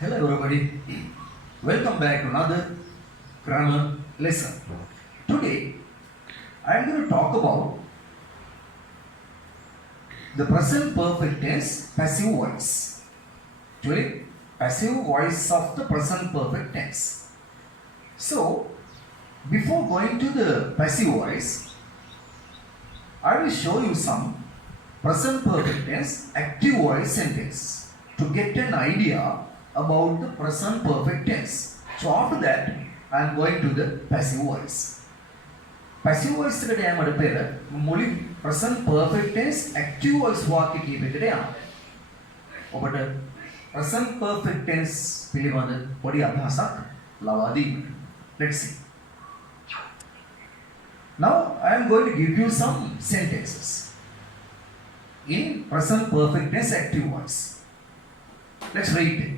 Hello everybody, welcome back to another grammar lesson. Today I am going to talk about the present perfect tense passive voice. Actually, passive voice of the present perfect tense. So, before going to the passive voice, I will show you some present perfect tense active voice sentence to get an idea about the present perfect tense. So after that, I am going to the passive voice. Passive voice today I am going to present perfect tense active voice वाक्य की भी today आते हैं. और present perfect tense पहले वाले बड़ी अभ्यासक लवादी. Let's see. Now I am going to give you some sentences in present perfect tense active voice. Let's read it.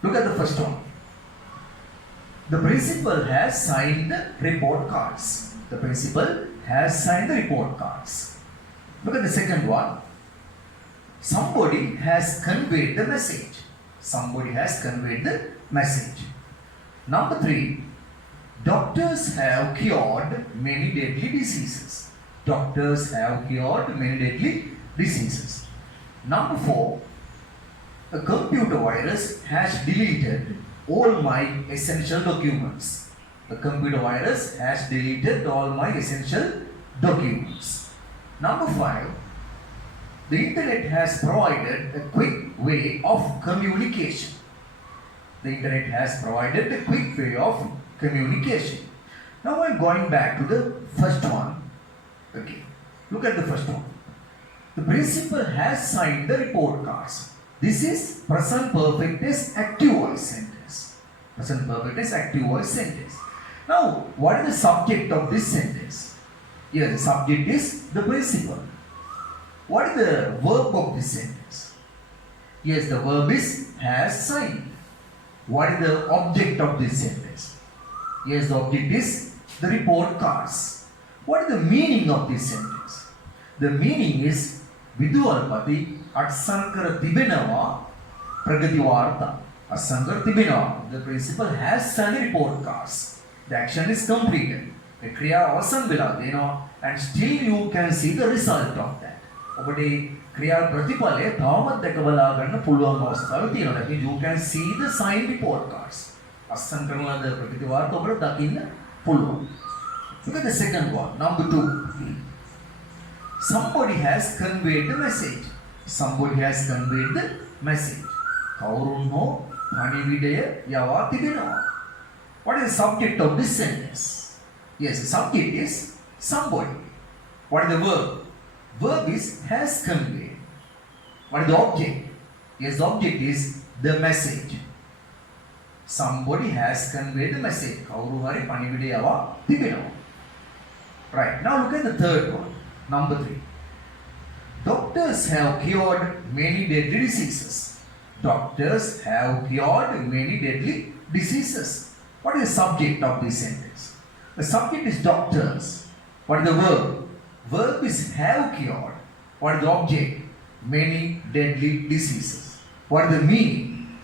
Look at the first one. The principal has signed the report cards. The principal has signed the report cards. Look at the second one. Somebody has conveyed the message. Somebody has conveyed the message. Number 3. Doctors have cured many deadly diseases. Doctors have cured many deadly diseases. Number 4. A computer virus has deleted all my essential documents. A computer virus has deleted all my essential documents. Number 5. The internet has provided a quick way of communication. The internet has provided a quick way of communication. Now I'm going back to the first one. Okay. Look at the first one. The principal has signed the report cards. This is present perfect tense active voice sentence. Present perfect tense active voice sentence. Now, what is the subject of this sentence? Yes, the subject is the principal. What is the verb of this sentence? Yes, the verb is has signed. What is the object of this sentence? Yes, the object is the report cards. What is the meaning of this sentence? The meaning is Vidualpati Atsankara Tibenawa Pragati Varta. Atsankara Tibenawa. The principal has signed report cards. The action is completed. The Kriya Vasandila, and still you can see the result of that. But Kriya Pratipale, Thamat Dekavalagan, Pulva Mostavi, that means you can see the signed report cards. Asankara the Pragati Varta Dakin Pulva. Look at the second one, number 2. Somebody has conveyed the message. Somebody has conveyed the message. Kaurunno Panividaya Yavatibino. What is the subject of this sentence? Yes, the subject is somebody. What is the verb? Verb is has conveyed. What is the object? Yes, the object is the message. Somebody has conveyed the message. Kauruhari Panividaya Yavatibino. Right, now look at the third one. Number 3. Doctors have cured many deadly diseases. Doctors have cured many deadly diseases. What is the subject of this sentence? The subject is doctors. What is the verb? Verb is have cured. What is the object? Many deadly diseases. What is the meaning?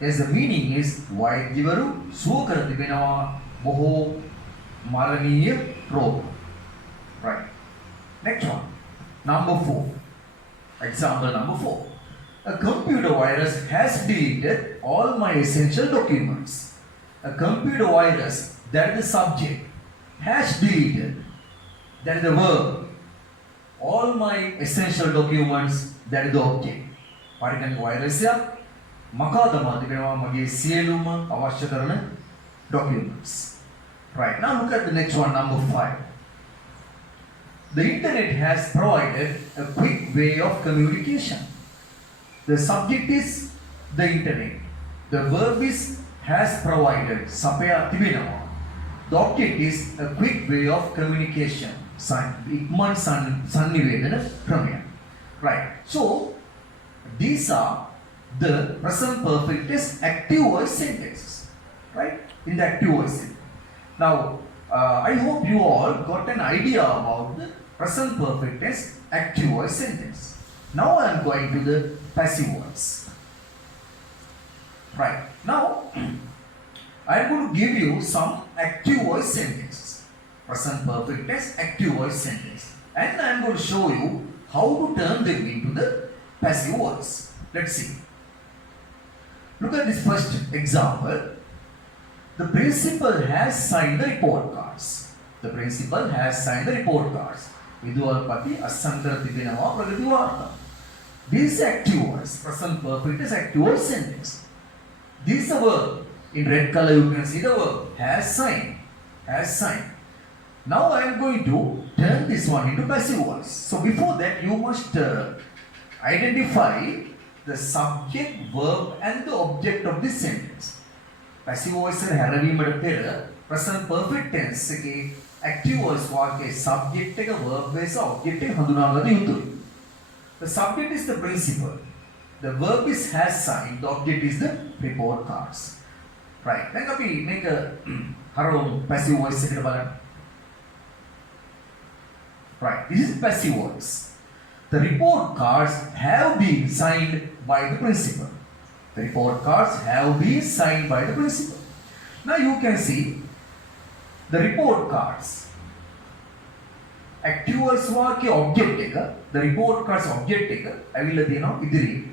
Yes, the meaning is Vaidyivaru Sukaratibenava Moho Maraniya Roga. Right. Next one. Number 4. Example number 4. A computer virus has deleted all my essential documents. A computer virus, that is the subject, has deleted, that is the verb. All my essential documents, that is the object. Parikan virus ya makadama dibena mage sieluma avashya karana documents. Right. Now look at the next one, number 5. The internet has provided a quick way of communication. The subject is the internet. The verb is has provided. Sapaya Tibinawa. The object is a quick way of communication. Ikman Sannivedana Pramya. Right. So, these are the present perfect tense active voice sentences. Right? In the active voice sentence. Now, I hope you all got an idea about the present perfect tense active voice sentence. Now I am going to the passive voice. Right. Now, I am going to give you some active voice sentences. Present perfect tense, active voice sentence. And I am going to show you how to turn them into the passive voice. Let's see. Look at this first example. The principal has signed the report cards. The principal has signed the report cards. Vidualpati asandara tibinawa pragati varta. This is active voice. Present perfect is active voice sentence. This is a verb. In red color you can see the verb. Has signed. Has signed. Now I am going to turn this one into passive voice. So before that you must identify the subject, verb and the object of this sentence. Passive voice එක හැරවීමට පෙර present perfect tense එකේ active voice වාක්‍යයේ subject එක, verb එක, object එක හඳුනාගත යුතුයි. The subject is the principal. The verb is has signed. The object is the report cards. Right. දැන් අපි මේක හරවමු passive voice එකට බලන්න. Right. This is passive voice. The report cards have been signed by the principal. The report cards have been signed by the principal. Now you can see the report cards. Active voice වාක්‍ය object එක, the report cards object එක ඇවිල්ලා තියෙනවා ඉදිරියේ.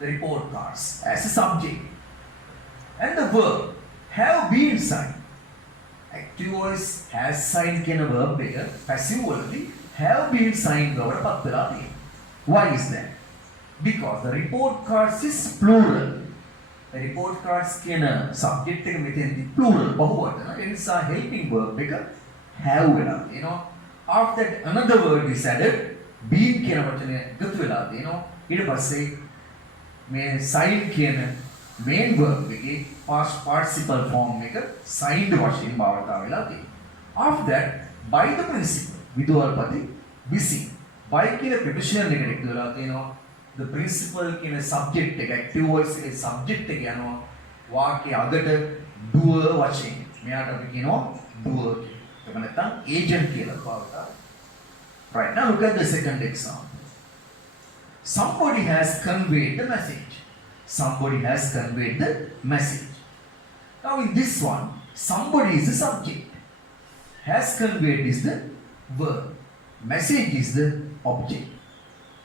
The report cards as a subject. And the verb have been signed. Active voice has signed කියන verb එක passive වලදී have been signed වලට පත් වෙලා තියෙනවා. Why is that? Because the report cards is plural. The report cards කියන subject එක මෙතෙන්දී plural බහුවචන. ඒ නිසා helping verb එක have වෙලා තියෙනවා. After that another word is added. been කියන වචනය එකතු වෙලා තියෙනවා. ඊට පස්සේ මේ sign කියන main verb එකේ past participle form එක signed වශයෙන් භාවිතා වෙලා තියෙනවා. After that by the principal විදුහල්පති විසින් by කියන preposition එකට එකතු වෙලා තියෙනවා. The principal කියන subject එක active voice එකේ subject එක යනවා වාක්‍ය අගට doer වශයෙන්. මෙයාට අපි කියනවා doer කියලා. ඒක නැත්නම් agent කියලා භාවිතා. Right. Now look at the second example. Somebody has conveyed the message. Somebody has conveyed the message. Now in this one, somebody is the subject. Has conveyed is the verb. Message is the object.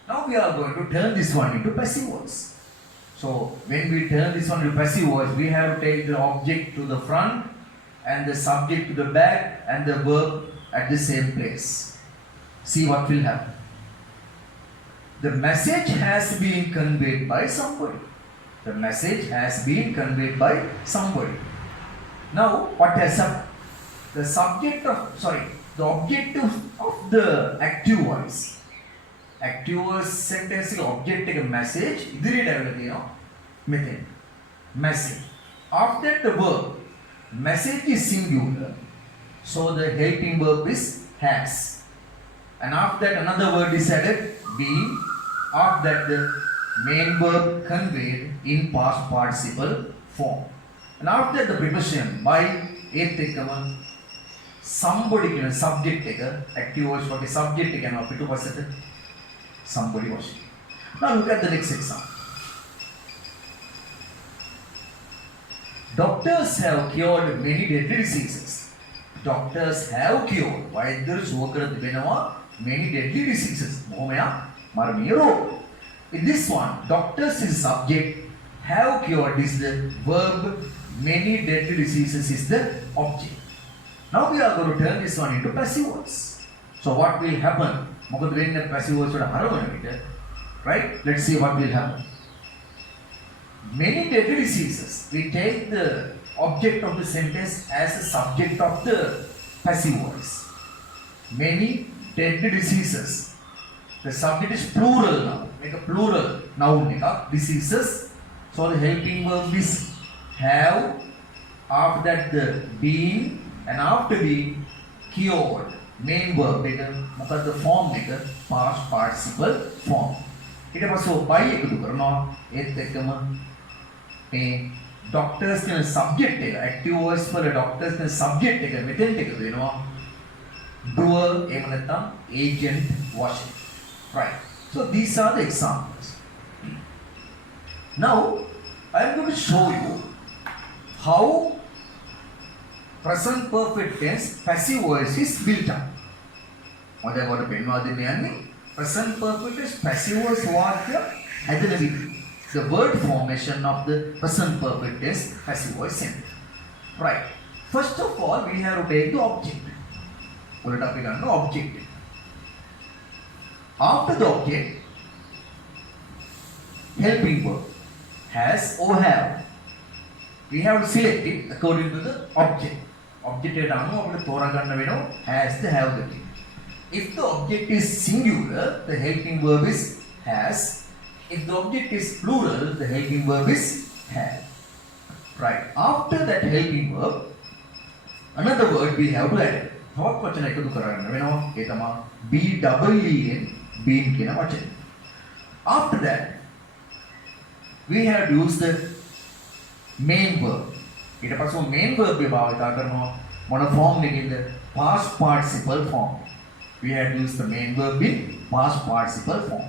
Now we are going to turn this one into passive voice. So when we turn this one into passive voice, we have to take the object to the front and the subject to the back and the verb at the same place. See what will happen. The message has been conveyed by somebody. The message has been conveyed by somebody. Now what has happened? The objective of the active voice. Active voice sentence object එක message ඉදිරියට ඇවිල්ලා තියෙනවා මෙතෙන්. Message. After that the verb. Message is singular. So the helping verb is has. And after that another word is added, being. After that the main verb conveyed in past participle form. And after that the preposition by ඒත් එක්කම somebody කියන subject එක active voice වගේ subject එක යනවා පිටුපසට somebody was. Now look at the next example. Doctors have cured many deadly diseases. Doctors have cured. වෛද්‍යවරු සුව කර තිබෙනවා many deadly diseases. බොහොමයක් මරණීය රෝග. In this one, doctors is subject, have cured is the verb, many deadly diseases is the object. Now we are going to turn this one into passive voice. So what will happen? මොකද වෙන්නේ passive voice වල හරවන විට? Right? Let's see what will happen. Many deadly diseases. We take the object of the sentence as a subject of the passive voice. Many deadly diseases. The subject is plural now. Make a plural noun එකක්. Diseases. So the helping verb is have. After that the being and after being cured. Main verb එක මොකද්ද form එක past participle form. ඊට පස්සේ by එකතු කරනවා ඒත් එක්කම මේ doctors කියන subject එක active voice වල doctors කියන subject එක මෙතෙන්ට එකතු වෙනවා doer එහෙම නැත්නම් agent වශයෙන්. Right. So these are the examples. Now I am going to show you how present perfect tense passive voice is built up. මොකද කොට පෙන්වා දෙන්න යන්නේ present perfect tense passive voice වාක්‍ය හැදෙන විදිහ. The word formation of the present perfect tense passive voice sentence. Right. First of all, we have to take the object. උඩට අපි ගන්න object. After the object, helping verb has or have. We have to select it according to the object. Object එක අනුව අපිට තෝරාගන්න වෙනවා has the have the. If the object is singular, the helping verb is has. If the object is plural, the helping verb is have. Right. After that helping verb, another word we have to add. තවත් වචන එකතු කරගන්න වෙනවා. ඒ තමයි BEEN been කියන වචනේ. After that, we have to use the main verb. ඊට පස්සේ main verb එක භාවිත කරනවා මොන form එකකින්ද? Past participle form. We have to use the main verb in past participle form.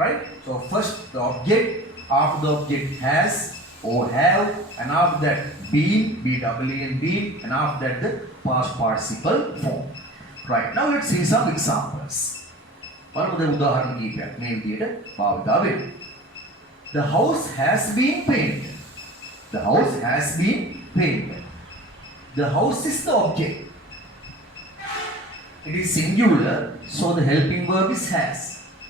Right? So first the object, after the object has or have, and after that been, BEEN been, and after that the past participle form. Right. Now let's see some examples. බලමුද උදාහරණ කීපයක් මේ විදිහට භාවිතා වෙනවා. The house has been painted. The house has been painted. The house is the object. It is singular, so the helping verb is has.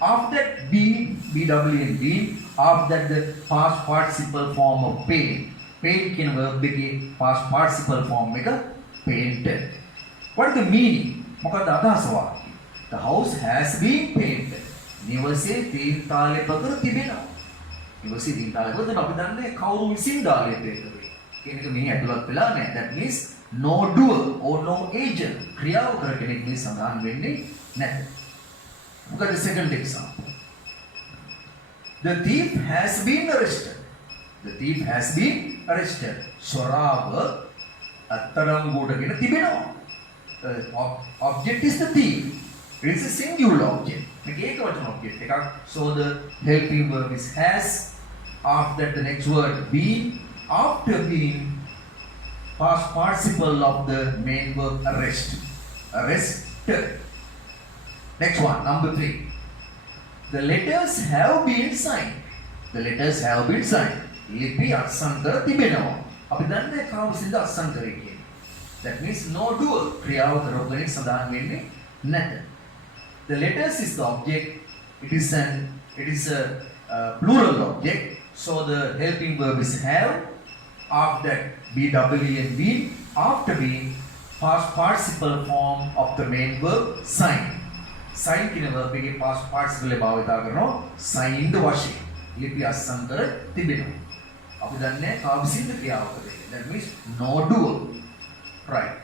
After that, been, BEEN been. After that, the past participle form of paint. Paint කියන verb එකේ past participle form එක painted. What is the meaning? මොකක්ද අදහස වාක්‍යය? The house has been painted. නිවසේ තීන් තාලෙපතර තිබෙනවා. නිවසේ තීන් තාලෙපතර අපි දන්නේ කවුරු විසින් දාලේ පෙන්නන්නේ. කියන එක මෙහි ඇතුළත් වෙලා නැහැ. That means no doer or no agent. ක්‍රියාව කර කෙනෙක් මේ සඳහන් වෙන්නේ නැහැ. Look at the second example. The thief has been arrested. The thief has been arrested. සොරාව අත්අඩංගුවටගෙන තිබෙනවා. The object is the thief. It is a singular object. මේක ඒකවචන object එකක්. So the helping verb is has. After that the next word been. After being, past participle of the main verb arrest. Arrested. Next one, number 3. The letters have been signed. The letters have been signed. ලිපි අත්සන් කර තිබෙනවා. අපි දන්නේ කවුරුසින්ද අත්සන් කරේ කියන්නේ. That means no doer. ක්‍රියාව කරපු කෙනෙක් සඳහන් වෙන්නේ නැත. The letters is the object. It is a plural object. So the helping verb is have. After that, BEEN been. After being, past participle form of the main verb sign. Sign කියන verb එකේ past participle එක භාවිත කරනවා signed වශයෙන්. ලිපි අත්සන් කර තිබෙනවා. අපි දන්නේ කාවිසින්ද ක්‍රියාව කරේ. That means no doer. Right.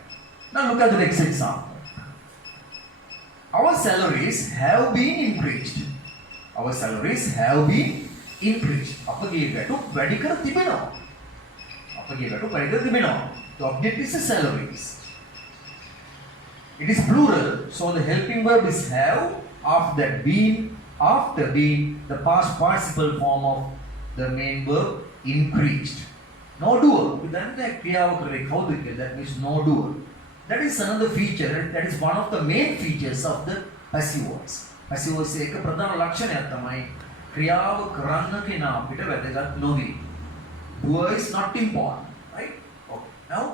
Now look at the next example. Our salaries have been increased. Our salaries have been increased. අපගේ ගැටු වැඩි කර තිබෙනවා. අපගේ ගැටු වැඩි කර තිබෙනවා. The object is the salaries. It is plural, so the helping verb is have. After that been. After being, the past participle form of the main verb increased. No doer. Then the ක්‍රියාව කරේ කවුද කියලා? That means no doer. That is another feature. That is one of the main features of the passive voice. Passive voice එක ප්‍රධාන ලක්ෂණයක් තමයි ක්‍රියාව කරන්න කෙනා අපිට වැදගත් නොවේ. Doer is not important, right? Okay. Now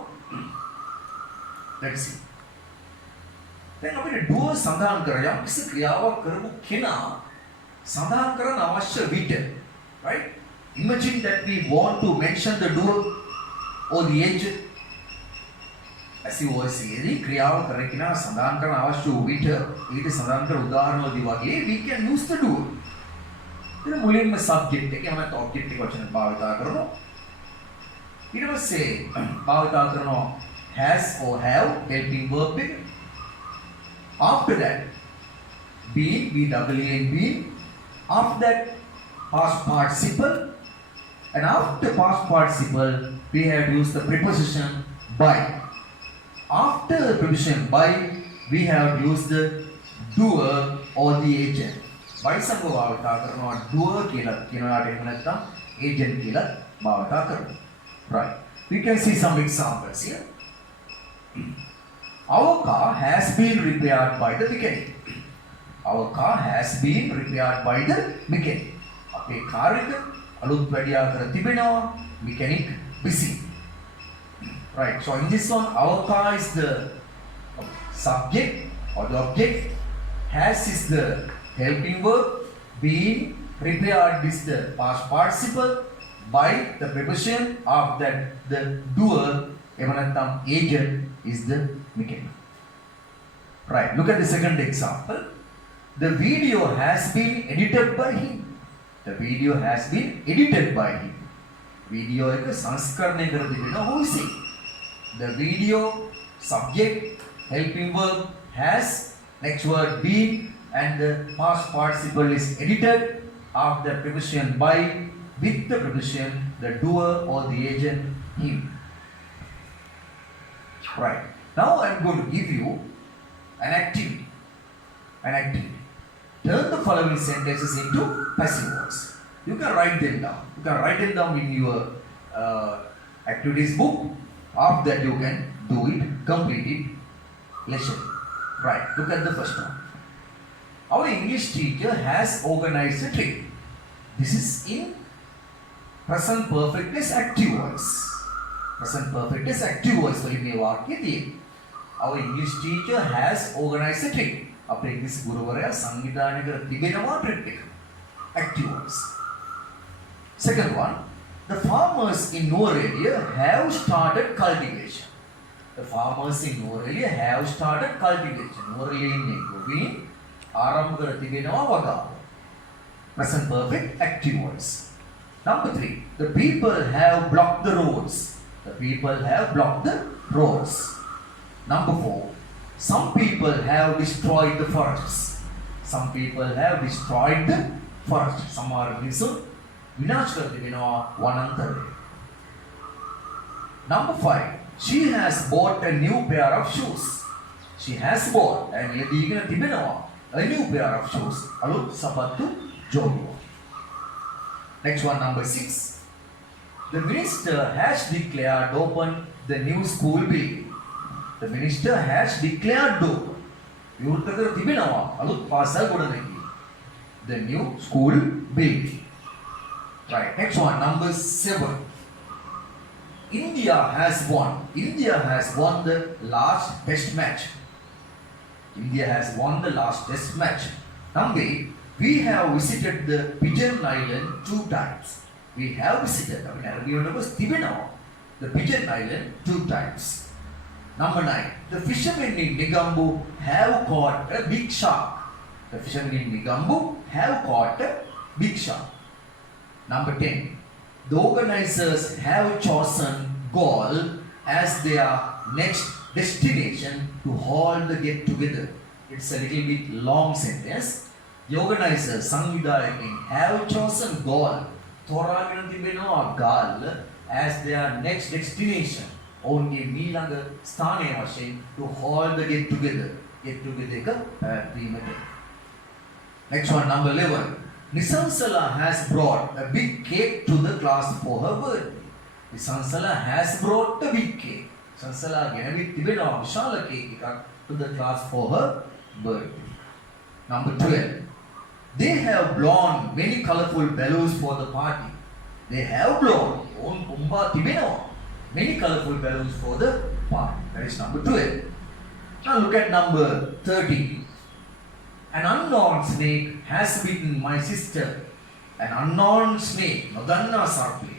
let's see. දැන් අපිට doer සඳහන් කර යම්කිසි ක්‍රියාවක් කරපු කෙනා සඳහන් කරන අවශ්‍ය විට, right? Imagine that we want to mention the doer or the agent. passive voice එකේදී ක්‍රියාව කරන කෙනා සඳහන් කරන අවශ්‍ය වූ විට ඊට සඳහන් කර උදාහරණවලදී වගේ we can use the doer. ඉතින් මුලින්ම subject එක එහෙම object එක වචන භාවිත කරනවා. ඊට පස්සේ භාවිත කරනවා has or have helping verb එක. After that, been, BEEN been. After that, past participle. And after past participle, we have used the preposition by. After the preposition by, we have used the doer or the agent. By සංග භාවිත කරනවා doer කියලා කියනවාට එහෙම නැත්නම් agent කියලා භාවිතා කරනවා. Right. We can see some examples here. Our car has been repaired by the mechanic. Our car has been repaired by the mechanic. අපේ car එක අලුත් වැඩියා කර තිබෙනවා. Mechanic busy. Right. So in this one, our car is the subject or the object. Has is the helping verb. Being repaired is the past participle. By the preposition of that the doer, emanattam agent is the mechanic. Right. Look at the second example. The video has been edited by him. The video has been edited by him. Video එක සංස්කරණය කර තිබෙනවා who is he? The video subject helping verb has next word been and the past participle is edited of the preposition by with the preposition the doer or the agent him. Right. Now I am going to give you an activity. An activity. Turn the following sentences into passive voice. You can write them down. You can write them down in your activities book. After that you can do it, complete it, lesson. Right. Look at the first one. Our English teacher has organized a trip. This is in present perfect tense active voice. Present perfect tense active voice වලින් මේ වාක්‍යය තියෙන්නේ. Our English teacher has organized a trip. අපේ ඉංග්‍රීසි ගුරුවරයා සංවිධානය කර තිබෙනවා trip එක. Active voice. Second one, the farmers in Norelia have started cultivation. The farmers in Norelia have started cultivation. Norelia ඉන්නේ ගොවීන් ආරම්භ කර තිබෙනවා වගාව. Present perfect active voice. Number 3, the people have blocked the roads. The people have blocked the roads. Number 4, some people have destroyed the forests. Some people have destroyed the forest. සමහර මිනිසුන් විනාශ කර තිබෙනවා වනාන්තරය. Number 5, she has bought a new pair of shoes. She has bought and ලැබීගෙන තිබෙනවා a new pair of shoes. අලුත් සපත්තු ජෝඩුව. Next one, number 6. The minister has declared open the new school building. The minister has declared open. විවෘත කර තිබෙනවා අලුත් පාසල් ගොඩනැගීම. The new school building. Right. Next one, number 7. India has won. India has won the last test match. India has won the last test match. Number 8. We have visited the Pigeon Island 2 times. We have visited the Pigeon Island 2 times. Number 9. The fishermen in Negombo have caught a big shark. The fishermen in Negombo have caught a big shark. Number 10. The organizers have chosen Gaul as their next destination to hold the get together. It's a little bit long sentence. The organizers, සංවිධායකයන් have chosen Gaul. තෝරාගෙන තිබෙනවා Gaul as their next destination. ඔවුන්ගේ මීළඟ ස්ථානය වශයෙන් to hold the get together. Get together එක පැවැත්වීමට. Next one, number 11. Nisansala has brought a big cake to the class for her birthday. Nisansala has brought a big cake. Nisansala ගෙනවිත් තිබෙනවා විශාල cake එකක් to the class for her birthday. Number 12. They have blown many colorful balloons for the party. They have blown many colorful balloons for the party. That is number 12. Now look at number 13. An unknown snake has bitten my sister. An unknown snake, nodanna sarpe,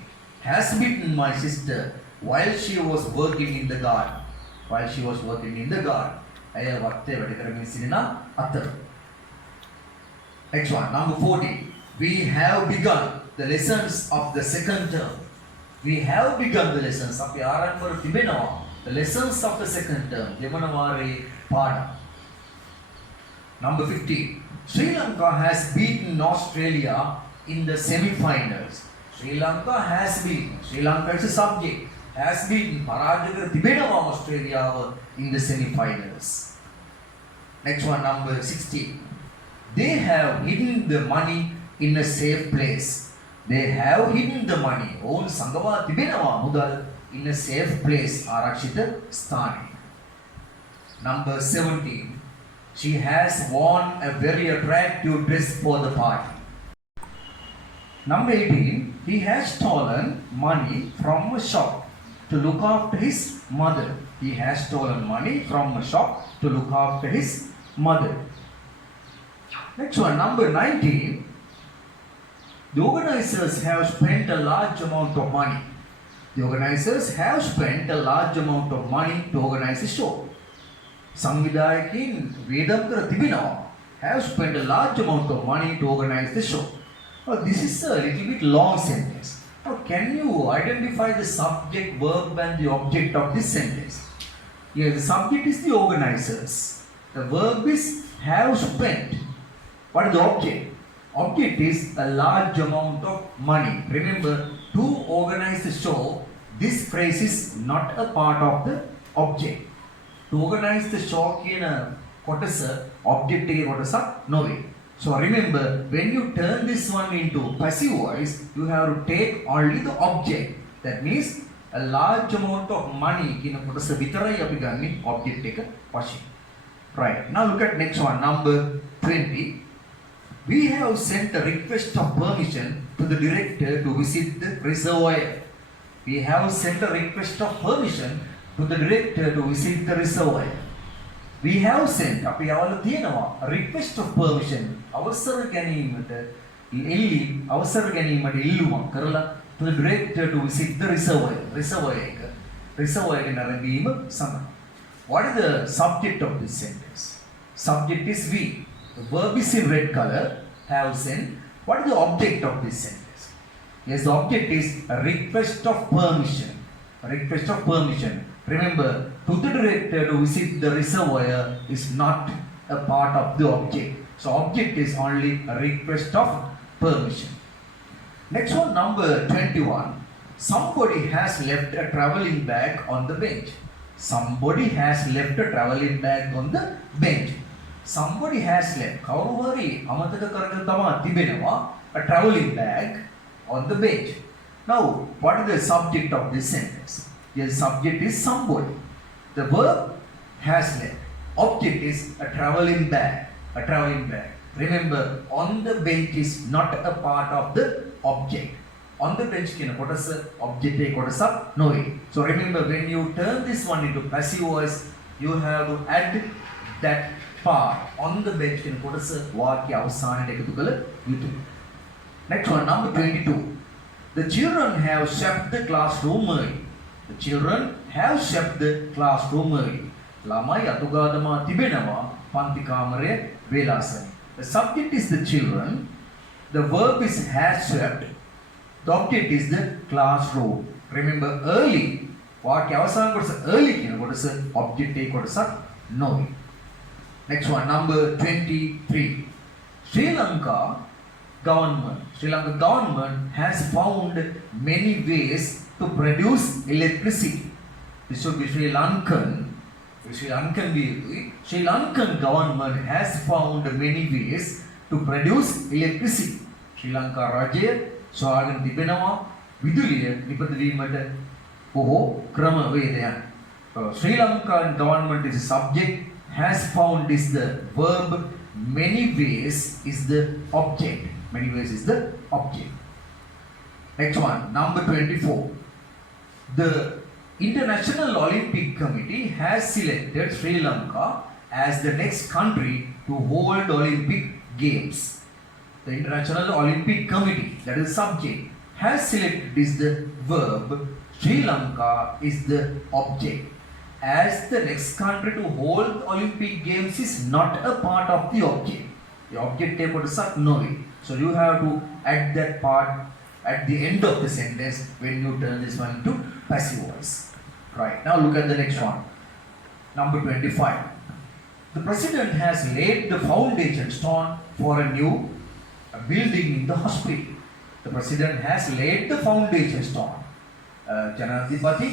has bitten my sister while she was working in the garden. While she was working in the garden. ඇය වත්තේ වැඩ කරමින් සිටින අතර. Next one, number 14. We have begun the lessons of the second term. We have begun the lessons. අපි ආරම්භ කර තිබෙනවා the lessons of the second term. දෙවන වාරයේ පාඩම්. Number 15. Sri Lanka has beaten Australia in the semi-finals. Sri Lanka has beaten. Sri Lanka is a subject. Has beaten. පරාජය කර තිබෙනවා Australia in the semi-finals. Next one, number 16. They have hidden the money in a safe place. They have hidden the money. ඔවුන් සංගවා තිබෙනවා මුදල් in a safe place. ආරක්ෂිත ස්ථානයේ. Number 17. She has worn a very attractive dress for the party. Number 18. He has stolen money from a shop to look after his mother. He has stolen money from a shop to look after his mother. Next one, number 19. The organizers have spent a large amount of money. The organizers have spent a large amount of money to organize the show. සංවිධායකින් වේදම් කර තිබෙනවා. Have spent a large amount of money to organize the show. Now, this is a little bit long sentence. Now, can you identify the subject, verb and the object of this sentence? Yes, the subject is the organizers. The verb is have spent. What is the object? Object is a large amount of money. Remember, to organize the show, this phrase is not a part of the object. To organize the show කියන කොටස object එකේ කොටසක් නොවේ. So remember, when you turn this one into passive voice, you have to take only the object. That means a large amount of money කියන කොටස විතරයි අපි ගන්නේ object එක වශයෙන්. Right. Now look at next one, number 20. We have sent a request of permission to the director to visit the reservoir. We have sent a request of permission to the director to visit the reservoir. We have sent, අපි යවලා තියෙනවා request of permission. අවසර ගැනීමට ඉල්ලුමක් කරලා to the director to visit the reservoir. Reservoir එක නරඹීම සඳහා. What is the subject of this sentence? Subject is we. The verb is in red color, have sent. What is the object of this sentence? Yes, the object is a request of permission. A request of permission. Remember, to the director to visit the reservoir is not a part of the object. So, object is only a request of permission. Next one, number 21. Somebody has left a traveling bag on the bench. Somebody has left a traveling bag on the bench. Somebody has left. කවුරු හරි අමතක කරගෙන තමා තිබෙනවා a traveling bag on the bench. Now, what is the subject of this sentence? The subject is somebody. The verb has left. Object is a traveling bag. A traveling bag. Remember, on the bench is not a part of the object. On the bench කියන කොටස object එකේ කොටසක් නොවේ. So remember, when you turn this one into passive voice, you have to add that part. On the bench කියන කොටස වාක්‍ය අවසානයේ එකතු කළ යුතුයි. Next one, number 22. The children have swept the classroom early. The children have swept the classroom early. ළමයි අතුගාදමා තිබෙනවා පන්ති කාමරය වේලාසනින්. The subject is the children. The verb is has swept. The object is the classroom. Remember, early. වාක්‍ය අවසාන කොටස early කියන කොටස object එකේ කොටසක් නොවේ. Next one, number 23. Sri Lanka government has found many ways to produce electricity. This should be Sri Lankan government has found many ways to produce electricity. Sri Lanka රජය සොයාගෙන තිබෙනවා විදුලිය නිපදවීමට බොහෝ ක්‍රමවේදයන්. Sri Lankan government is a subject, has found is the verb, many ways is the object. Many ways is the object. Next one, number 24. The International Olympic Committee has selected Sri Lanka as the next country to hold Olympic Games. The International Olympic Committee, that is subject, has selected is the verb, Sri Lanka is the object. As the next country to hold Olympic Games is not a part of the object. The object is කොටසක් නොවේ. So you have to add that part at the end of the sentence when you turn this one into passive voice. Right, now look at the next one. Number 25. The president has laid the foundation stone for a new building in the hospital. The president has laid the foundation stone. ජනාධිපති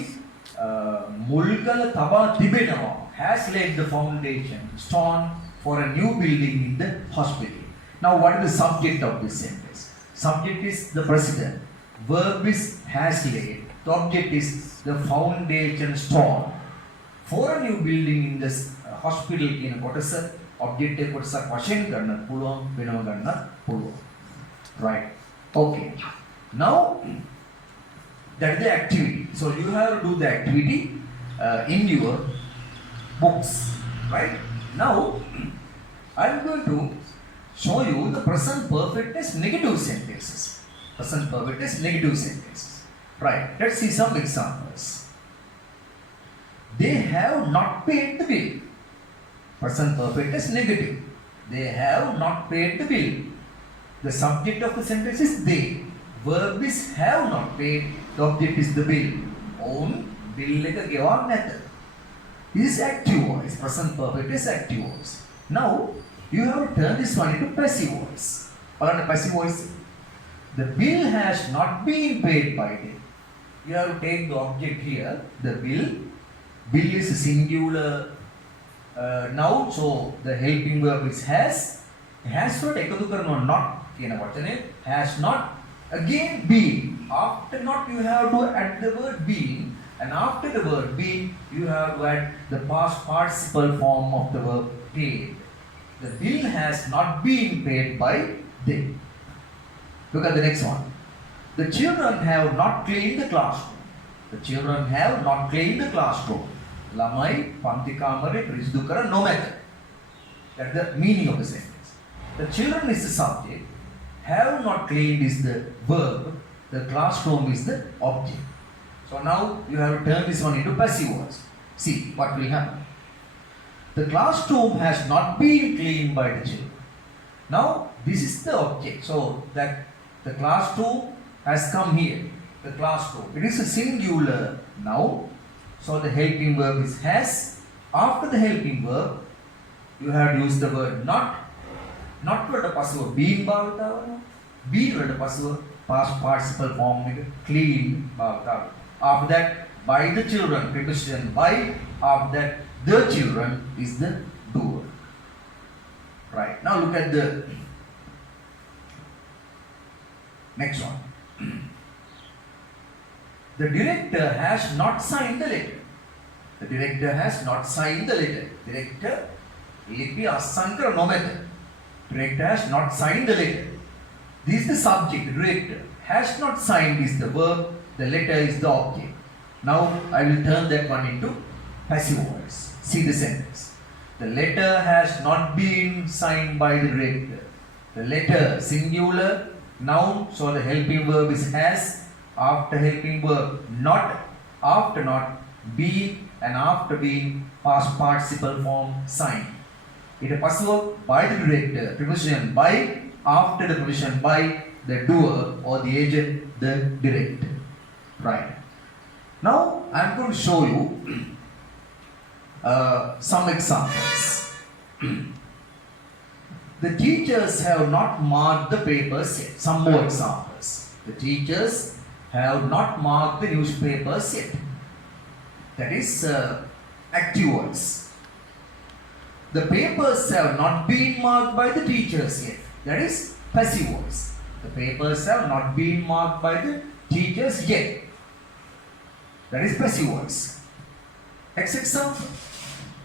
මුල්කල තබා තිබෙනවා. Has laid the foundation stone for a new building in the hospital. Now what is the subject of this sentence? Subject is the president. Verb is has laid. The object is the foundation stone. For a new building in this hospital කියන කොටස object එක කොටසක් වශයෙන් ගන්න පුළුවන් වෙනව ගන්න පුළුවන්. Right. Okay. Now that is the activity. So you have to do the activity in your books. Right. Now I am going to show you the present perfect as negative sentences. Present perfect as negative sentences. Right. Let's see some examples. They have not paid the bill. Present perfect is negative. They have not paid the bill. The subject of the sentence is they. Verb is have not paid. The object is the bill. Own bill එක ගෙවන්න නැත. This is active voice. Present perfect is active voice. Now you have to turn this one into passive voice. බලන්න passive voice. The bill has not been paid by them. You have to take the object here. The bill. Bill is a singular noun, so the helping verb is has. Has what එකතු කරනවා not කියන වචනේ has not. Again been. After not you have to add the word been, and after the word been you have to add the past participle form of the verb paid. The bill has not been paid by them. Look at the next one. The children have not cleaned the classroom. The children have not cleaned the classroom. ළමයි පන්ති කාමරේ පිරිසිදු කර නොමැත. That's the meaning of the sentence. The children is the subject. Have not cleaned is the verb. The classroom is the object. So now you have to turn this one into passive voice. See what will happen. The classroom has not been cleaned by the children. Now this is the object. So that the classroom has come here. The classroom. It is a singular noun. So the helping verb is has. After the helping verb, you have to use the word not. Not වලට පසුව been භාවිත වෙනවා. Been වලට පසුව past participle form එක clean භාවිත වෙනවා. After that, by the children, preposition by. After that, the children is the doer. Right. Now look at the next one. The director has not signed the letter. The director has not signed the letter. Director ලිපි අස්සම් කර නොමැත. Director has not signed the letter. This is the subject. The director has not signed is the verb. The letter is the object. Now I will turn that one into passive voice. See the sentence. The letter has not been signed by the director. The letter singular noun, so the helping verb is has. After helping verb not, after not be, and after being past participle form sign. It is possible by the director, preposition by, after the preposition by, the doer or the agent, the director. Right. Now I am going to show you some examples. The teachers have not marked the papers yet. Some more examples. The teachers have not marked the newspapers yet. That is active voice. The papers have not been marked by the teachers yet. That is passive voice. The papers have not been marked by the teachers yet. That is passive voice. Next example.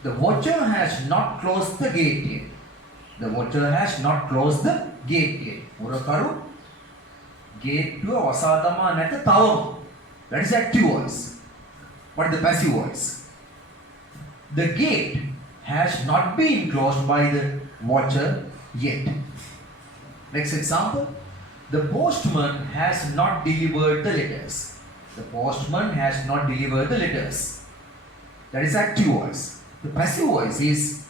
The watcher has not closed the gate yet. The watcher has not closed the gate yet. මුරකරු ගේට්ටුව වසා දමා නැත තවම. That is active voice. What is the passive voice? The gate has not been closed by the watcher yet. Next example. The postman has not delivered the letters. The postman has not delivered the letters. That is active voice. The passive voice is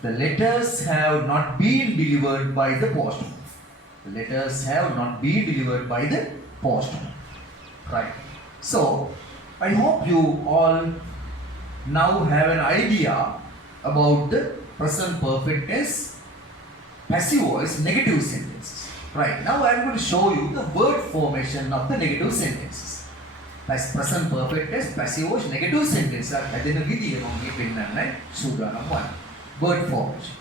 the letters have not been delivered by the postman. The letters have not been delivered by the postman. Right. So, I hope you all now have an idea about the present perfect tense, passive voice, negative sentences. Right. Now I am going to show you the word formation of the negative sentences. Present perfect tense, passive voice, negative sentences. හැදෙන විදිය මම මේ පෙන්නන්නයි සූදානම් වන්නේ. Word formation.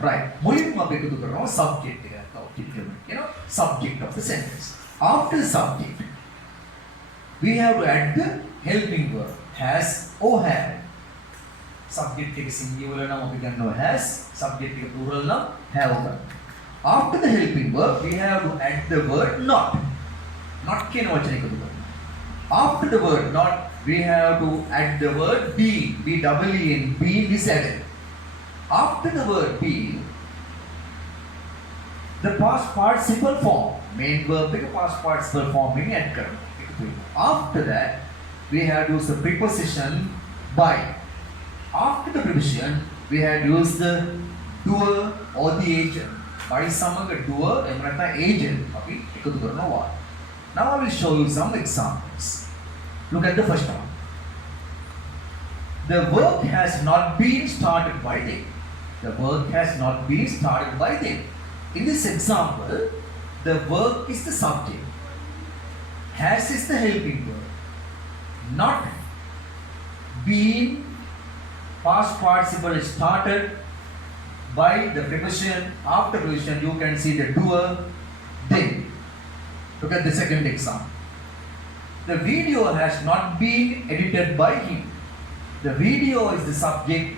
Right. මුලින්ම අපි එකතු කරනවා subject එක. object එක. You know, subject of the sentence. After the subject, we have to add the helping verb has or have. Subject එක singular නම් අපි ගන්නවා has, subject එක plural නම් have ගන්නවා. After the helping verb, we have to add the word not. Not කියන වචන එකතු කරනවා. After the word not, we have to add the word be. B-E-E-N, be is added. After the word be, the past participle form, main verb එක past participle form එකෙන් add කරනවා. After that, we have to use the preposition by. After the preposition, we have to use the doer or the agent. By සමග doer එහෙම නැත්නම් agent අපි එකතු කරනවා. Now I will show you some examples. Look at the first one. The work has not been started by them. The work has not been started by them. In this example, the work is the subject. Has is the helping verb. Not been past participle is started by the preposition. After preposition, you can see the doer, they. Look at the second example. The video has not been edited by him. The video is the subject.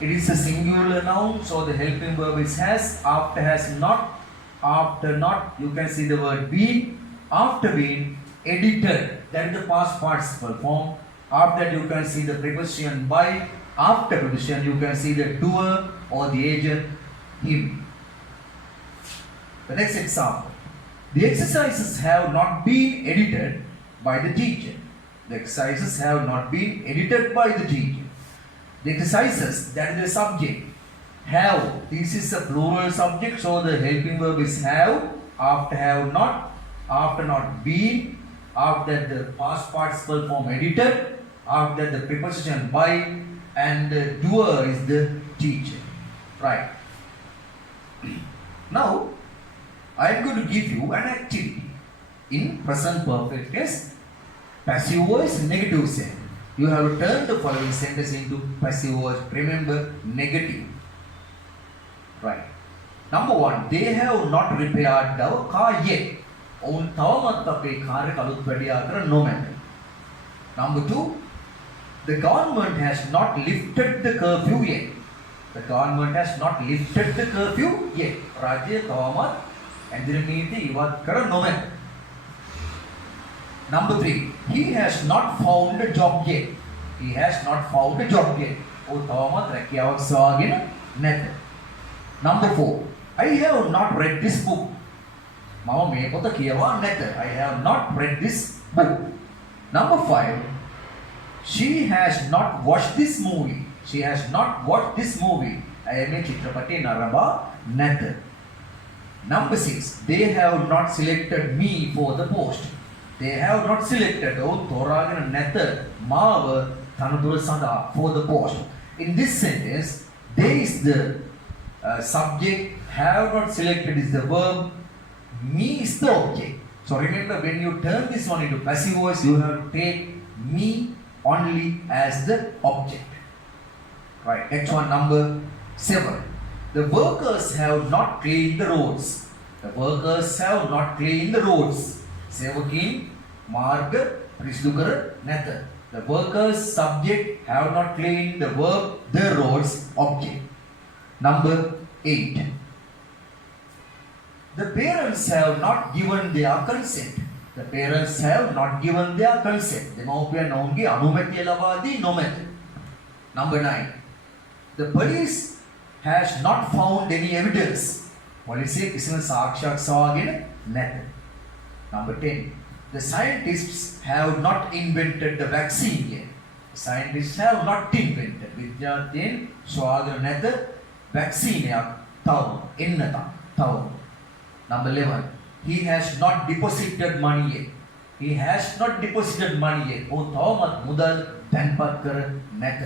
It is a singular noun, so the helping verb is has. After has not. After not, you can see the word be. After being edited, that is the past participle form. After that, you can see the preposition by. After preposition, you can see the doer or the agent, him. The next example. The exercises have not been edited by the teacher. The exercises have not been edited by the teacher. The exercises, that is the subject, have. This is a plural subject, so the helping verb is have. After have not. After not been. After the past participle form edited. After the preposition by. And the doer is the teacher. Right. Now, I am going to give you an activity. In present perfect tense, passive voice, negative sentence. You have to turn the following sentence into passive voice. Remember, negative. Right. Number one, they have not repaired our car yet. ඔවුන් තවමත් අපේ car එක අලුත් වැඩියා කර නොමැත. Number two, the government has not lifted the curfew yet. The government has not lifted the curfew yet. රාජ්‍යය තවමත් ඇඳිරි නීති ඉවත් කර නොමැත. Number three, he has not found a job yet. He has not found a job yet. ඔහු තවමත් රැකියාවක් සොයාගෙන නැත. Number four, I have not read this book. මම මේ පොත කියවා නැත. I have not read this book. Number five, she has not watched this movie. She has not watched this movie. ඇය මේ චිත්‍රපටය නරඹා නැත. Number six, they have not selected me for the post. They have not selected. ඔවුන් තෝරාගෙන නැත මාව තනතුර සඳහා for the post. In this sentence, they is the subject, have not selected is the verb, me is the object. So remember, when you turn this one into passive voice, you have to take me only as the object. Right, next one, number 7. The workers have not cleaned the roads. The workers have not cleaned the roads. සේවකීන් මාර්ග පිරිසිදු කර නැත. The workers subject have not cleaned the verb, the roads object. Number 8. The parents have not given their consent. The parents have not given their consent. දෙමව්පියන් ඔවුන්ගේ අනුමැතිය ලබා දී නොමැත. Number 9. The police has not found any evidence. පොලිසිය කිසිම සාක්ෂියක් සොයාගෙන නැත. Number 10. The scientists have not invented the vaccine yet. The scientists have not invented. විද්‍යාඥයන් සොයාගෙන නැත vaccine එකක් තවම එන්නත තවම. Number 11. He has not deposited money yet. He has not deposited money yet. ඔහු තවමත් මුදල් තැන්පත් කර නැත.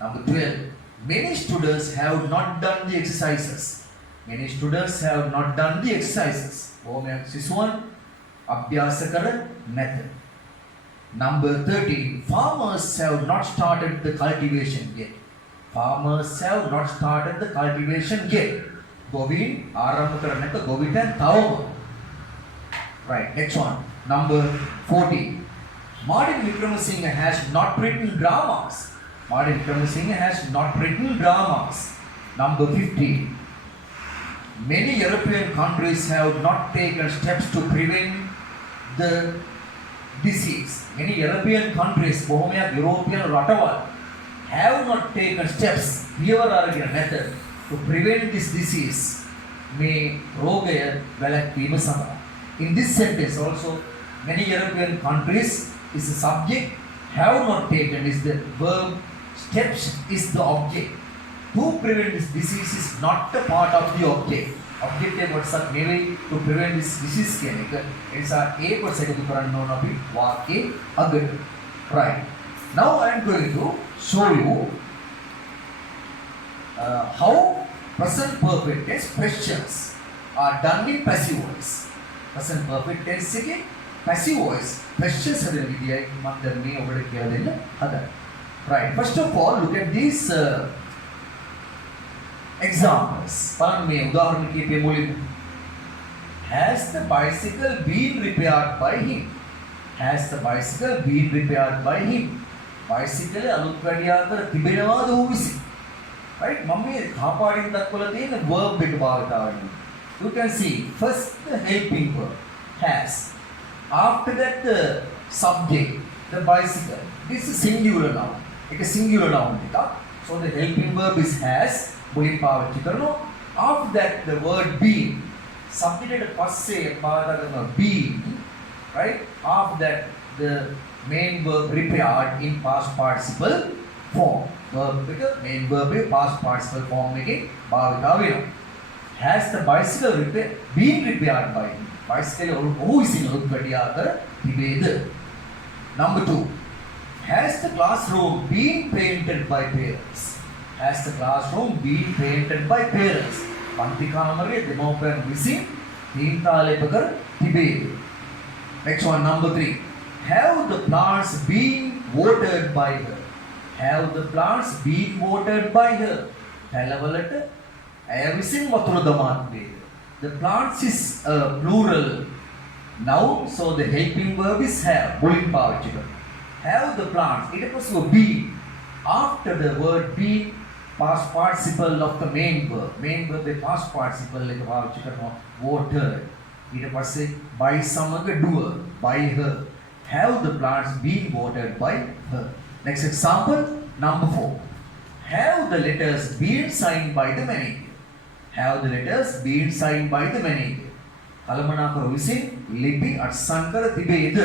Number 12. Many students have not done the exercises. Many students have not done the exercises. බොහොමයක් සිසුවන් අභ්‍යාස කර නැත. Number 13. Farmers have not started the cultivation yet. Farmers have not started the cultivation yet. ගොවින් ආරම්භ කරන එක ගොවිතැන් තවම. Right, next one. Number 14. Martin Wickramasinghe has not written dramas. Martin Wickramasinghe has not written dramas. Number 15. Many European countries have not taken steps to prevent the disease. Many European countries, බොහොමයක් European රටවල් have not taken steps, පියවර අරගෙන නැත to prevent this disease. මේ රෝගය වැළැක්වීම සඳහා. In this sentence also, many European countries is the subject, have not taken is the verb, steps is the object. To prevent this disease is not a part of the object. Object එක කොටසක් නෙවෙයි to prevent this disease කියන එක. ඒ නිසා ඒ කොටස එකතු කරන්න ඕන අපි වාක්‍යයේ අගට. Right. Now I am going to show you how present perfect tense questions are done in passive voice. Present perfect tense එකේ passive voice questions හදන විදියයි මම දැන් මේ ඔබට කියලා දෙන්න හදන්නේ. Right. First of all, look at these examples. බලන්න මේ උදාහරණ කීපය මුලින්ම. Has the bicycle been repaired by him? Has the bicycle been repaired by him? Bicycle අලුත් වැඩියා කර තිබෙනවාද ඔහු විසින්? Right? මම මේ කාපාඩින් දක්වලා තියෙන verb එක භාවිත කරනවා. You can see first the helping verb has. After that the subject, the bicycle. This is singular noun. It's a singular noun. So the helping verb is has. මුලින් පාවිච්චි කරනවා. After that the word being. Subject එකට පස්සේ පාවිච්චි කරනවා being. Right? After that the main verb repaired in past participle form. Verb එක main verb එක past participle form එකේ භාවිත වෙනවා. Has the bicycle been repaired by him? Bicycle ඔහු විසින් උත්පත්තිය කර තිබේද? Number 2. Has the classroom been painted by parents? Has the classroom been painted by parents? පන්ති කාමරයේ දෙමව්පියන් විසින් තීන්තාලේප කර තිබේද? Next one, number 3. Have the plants been watered by her? Have the plants been watered by her? පැලවලට ඇය විසින් වතුර දමා තිබේද? The plants is a plural noun, so the helping verb is have. මුලින් පාවිච්චි කරනවා. Have the plants. ඊට පස්සේ be. After the word be, past participle of the main verb. Main verb the past participle එක පාවිච්චි කරනවා watered. ඊට පස්සේ by සමග doer, by her. Have the plants been watered by her? Next example, number 4. Have the letters been signed by the manager? Have the letters been signed by the manager? කළමනාකරු විසින් ලිපි අත්සන් කර තිබේද?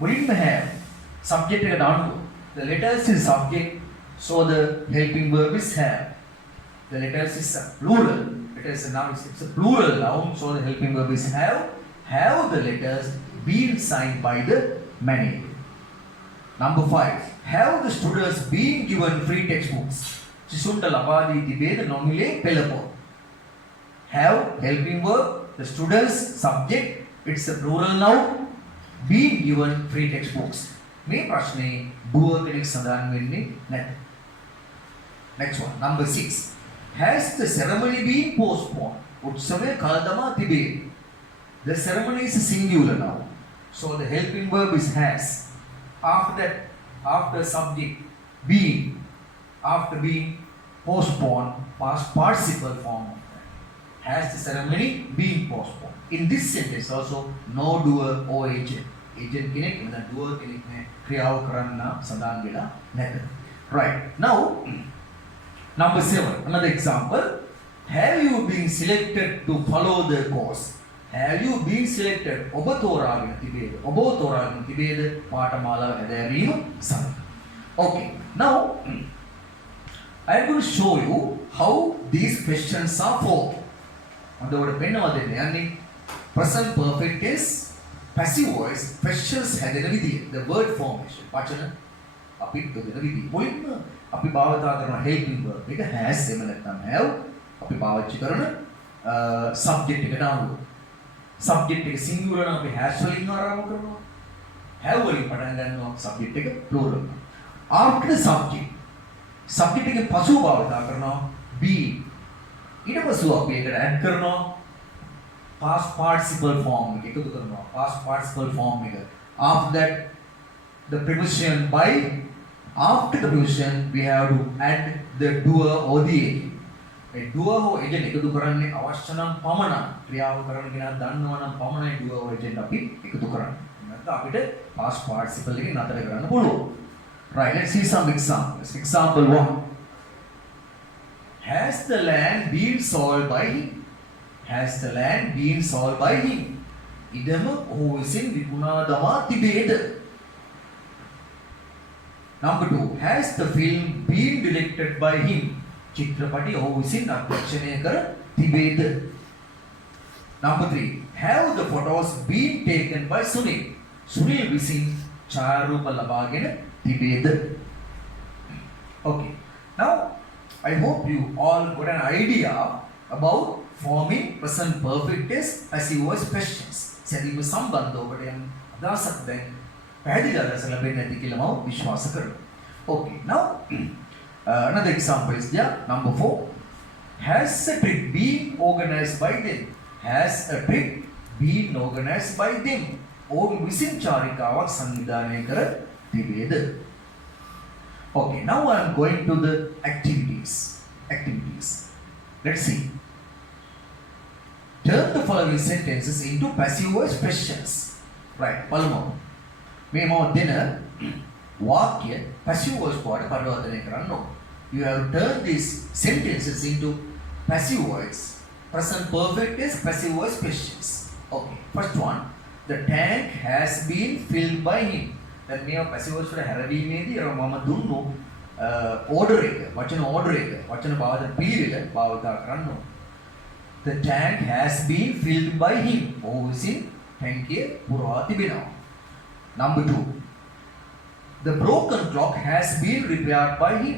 මුලින්ම have. Subject එකට අනුව. The letters is subject, so the helping verb is have. The letters is a plural. It is a noun. It's a plural noun, so the helping verb is have. Have the letters been signed by the manager? Number 5. Have the students been given free textbooks? සිසුන්ට ලබා දී තිබේද නොමිලේ පෙළපොත්? Have helping verb, the students subject, it's a plural noun, been given free textbooks. මේ ප්‍රශ්නේ දුව කෙනෙක් සඳහන් වෙන්නේ නැහැ. Next one, number 6. Has the ceremony been postponed? උත්සවය කල් දමා තිබේද? The ceremony is a singular noun, so the helping verb is has. After that, after subject being, after being postponed, past participle form of that. Has the ceremony been postponed? In this sentence also, no doer or agent. Agent කෙනෙක් නැත්නම් doer කෙනෙක් නේ ක්‍රියාව කරන්න සඳහන් වෙලා නැත. Right. Now, number 7. Another example. Have you been selected to follow the course? Have you been selected? ඔබ තෝරාගෙන තිබේද? ඔබ තෝරාගෙන තිබේද? පාඨමාලාව හැදෑරීම සඳහා. Okay. Now, I am going to show you how these questions are formed. අදවට පෙන්වලා දෙන්න යන්නේ present perfect tense, passive voice, questions හැදෙන විදිය. The word formation. වචන අපි යොදන විදිය. මුලින්ම අපි භාවිතා කරන helping verb එක has එහෙම නැත්නම් have අපි පාවිච්චි කරන subject එකට අනුව. Subject එක singular නම් අපි has වලින් ආරම්භ කරනවා. Have වලින් පටන් ගන්නවා subject එක plural. After the subject එකෙන් පසුව භාවිතා කරනවා be. ඊට පස්සේ අපි ඒකට add කරනවා past participle form එක එකතු කරනවා past participle form එක. After that the preposition by, after the preposition we have to add the doer or the agent. A doer හෝ agent එකතු කරන්නේ අවශ්‍ය නම් පමණ ක්‍රියාව කරන කෙනා දන්නවා නම් පමණයි doer or agent අපි එකතු කරන්නේ. නැත්නම් අපිට past participle එකේ නතර කරන්න පුළුවන්. Right, let's see some examples. Example 1. Has the land been sold by him? Has the land been sold by him? ඉඩම ඔහු විසින් විකුණා දමා තිබේද? Number 2. Has the film been directed by him? චිත්‍රපටි ඔහු විසින් අධ්‍යක්ෂණය කර තිබේද? Number 3. Have the photos been taken by Sunil? Sunil විසින් ඡායාරූප ලබාගෙන තිබේද? Okay. Now I hope you all got an idea about forming present perfect tense passive voice questions. සැදීම සම්බන්ධව ඔබට යම් අදහසක් දැන් පැහැදිලි අදහසක් ලැබෙන්නේ නැති කියලා මම විශ්වාස කරනවා. Okay. Now another example is there. Number 4. Has a trip been organized by them? Has a trip been organized by them? ඔවුන් විසින් චාරිකාවක් සංවිධානය කර තිබේද? Okay, now I am going to the activities. Let's see. Turn the following sentences into passive voice questions. Right, පළමුව මේ මම දෙන වාක්‍ය passive voice බවට පරිවර්තනය කරන්න ඕන. You have to turn these sentences into passive voice, present perfect tense passive voice questions. Okay, first one. The tank has been filled by him. දැන් මේ passive voice වල හැරවීමේදී අර මම දුන්නු order එක වචන භාවිත පිළිවෙල භාවිත කරන්න ඕන. The tank has been filled by him. ඔහු විසින් ටැංකිය පුරවා තිබෙනවා. Number 2. The broken clock has been repaired by him.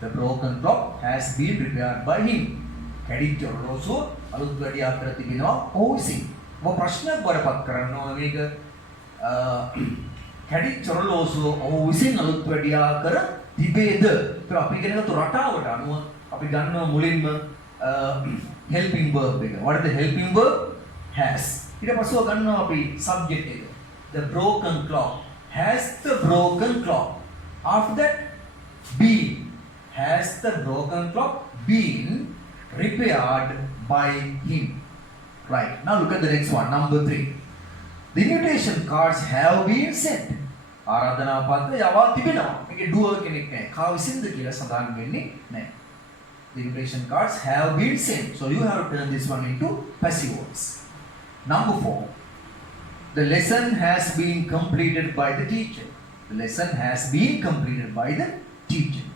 The broken clock has been repaired by him. කැඩිච්ච ඔරලෝසුව අලුත් වැඩියා කර තිබෙනවා ඔහු විසින්. ඔබ ප්‍රශ්නයක් වඩපත් කරන්න ඕන මේක කැඩිච්ච ඔරලෝසුව ඔහු විසින් අලුත් වැඩියා කර තිබේද? ඒතර අපි ඉගෙන ගත්ත රටාවට අනුව අපි ගන්නවා මුලින්ම helping verb එක. What is the helping verb? Has. ඊට පස්ව ගන්නවා අපි subject එක. The broken clock. Has the broken clock. After that been. Has the broken clock been repaired by him? Right. Now look at the next one. Number 3. The invitation cards have been sent. ආරාධනා පත්‍ර යවා තිබෙනවා. මේකේ doer කෙනෙක් නැහැ. කා විසින්ද කියලා සඳහන් වෙන්නේ නැහැ. The invitation cards have been sent. So you have to turn this one into passive voice. Number 4. The lesson has been completed by the teacher. The lesson has been completed by the teacher.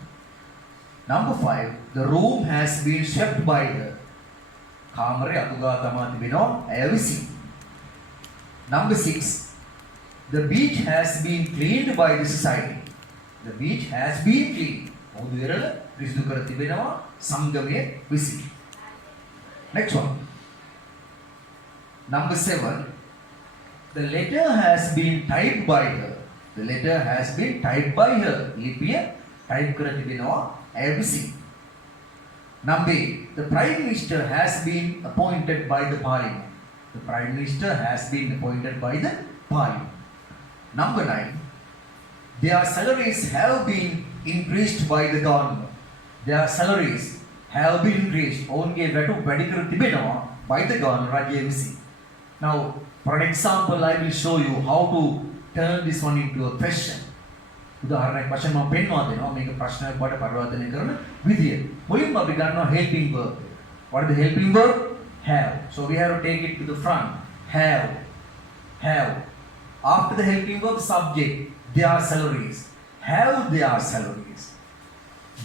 Number 5. The room has been swept by her. කාමරය අතුගා තමා තිබෙනවා ඇය විසින්. Number 6. The beach has been cleaned by the society. The beach has been cleaned. මුහුදු වෙරළ පිරිසිදු කර තිබෙනවා සංගමයේ විසින්. Next one. Number 7. The letter has been typed by her. The letter has been typed by her. ලිපිය type කර තිබෙනවා ඇය විසින්. Number 8. The Prime Minister has been appointed by the Parliament. The Prime Minister has been appointed by the Parliament. Number 9. Their salaries have been increased by the government. Their salaries have been increased. ඔවුන්ගේ වැටුප් වැඩි කර තිබෙනවා by the government රජය විසින්. Now, for an example, I will show you how to turn this one into a question. උදාහරණයක් වශයෙන් මම පෙන්වා දෙනවා මේක ප්‍රශ්නයක් බවට පරිවර්තනය කරන විදිය. මුලින්ම අපි ගන්නවා helping verb. What is the helping verb? Have. So we have to take it to the front. Have. After the helping verb, subject. Their salaries. Have their salaries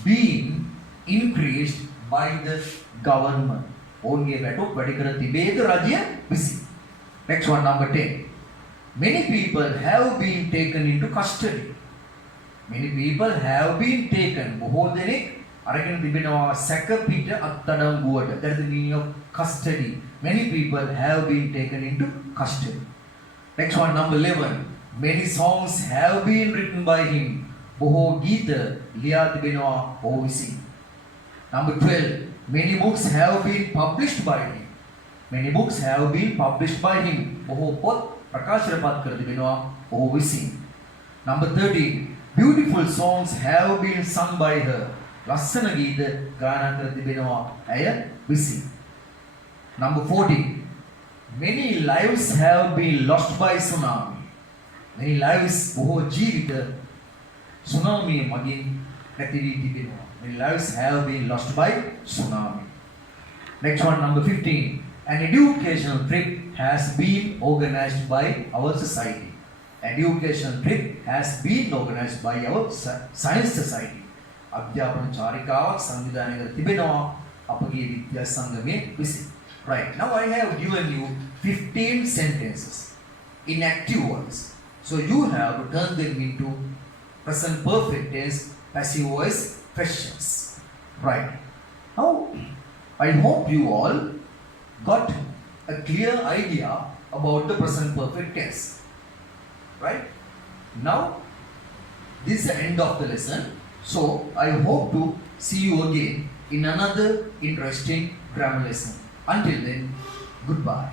been increased by the government? ඔවුන්ගේ වැටුප් වැඩි කර තිබේද රජය විසින්? Next one, number 10. Many people have been taken into custody. Many people have been taken. බොහෝ දෙනෙක් අරගෙන තිබෙනවා සැක පිට අත්අඩංගුවට. That is the meaning of custody. Many people have been taken into custody. Next one, number 11. Many songs have been written by him. බොහෝ ගීත ලියා තිබෙනවා ඔහු විසින්. Number 12. Many books have been published by him. Many books have been published by him. බොහෝ පොත් ප්‍රකාශනපත් කර තිබෙනවා ඔහු විසින්. Number 13. Beautiful songs have been sung by her. ලස්සන ගීත ගායනා කර තිබෙනවා ඇය විසින්. Number 14. Many lives have been lost by tsunami. Many lives බොහෝ ජීවිත tsunami මගින් නැති වී තිබෙනවා. Many lives have been lost by tsunami. Next one, number 15. An educational trip has been organized by our society. Educational trip has been organized by our science society. අධ්‍යාපන චාරිකාවක් සංවිධානය කර තිබෙනවා අපගේ විද්‍යා සංගමයේ විසින්. Right. Now I have given you 15 sentences in active voice. So you have to turn them into present perfect tense, passive voice questions. Right. Now I hope you all got a clear idea about the present perfect tense. Right? Now this is the end of the lesson. So I hope to see you again in another interesting grammar lesson. Until then, goodbye.